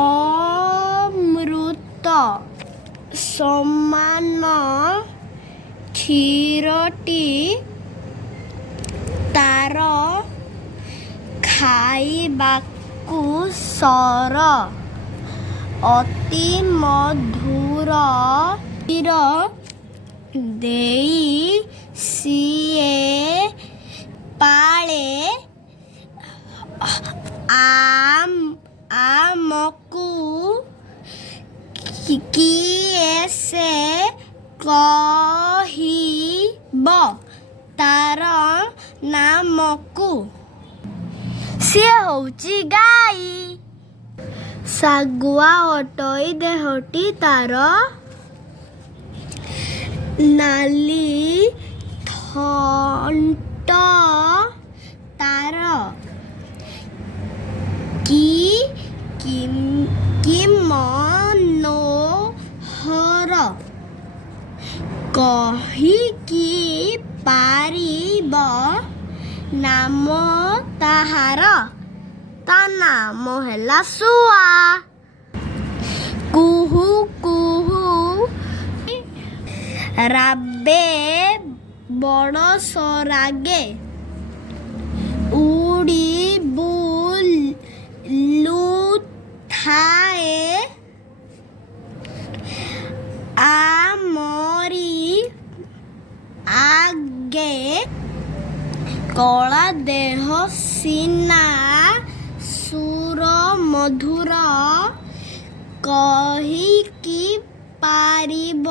ଅମୃତ ସମାନ କ୍ଷୀରଟି ତାର ଖାଇବାକୁ ସର ଅତି ମଧୁର କ୍ଷୀର ଦେଇ ସିଏ ପାଳେ ଆମକୁ କିଏ ସେ କହିବ ତାର ନାମକୁ? ସିଏ ହେଉଛି ଗାଈ। ଶାଗୁଆ ଅଟଇ ଦେହଟି ତାର ନାଲି ଥଣ୍ଟ ତାର କି ମନୋହର କହିକି ପାରିବ ନାମ ତାହାର? ତା ନାମ ହେଲା ଶୁଆ। କୁହୁ କୁହୁ ରାବେ ବଡ଼ ସରାଗେ ଉଡ଼ି ବୁଲୁଥାଏ ଆମରି ଆଗେ କଳା ଦେହ ସିନା ସୁର ମଧୁର କହିକି ପାରିବ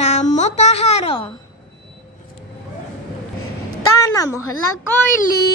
ନାମ ତାହାର? ତା ନାମ ହେଲା କୋଇଲି।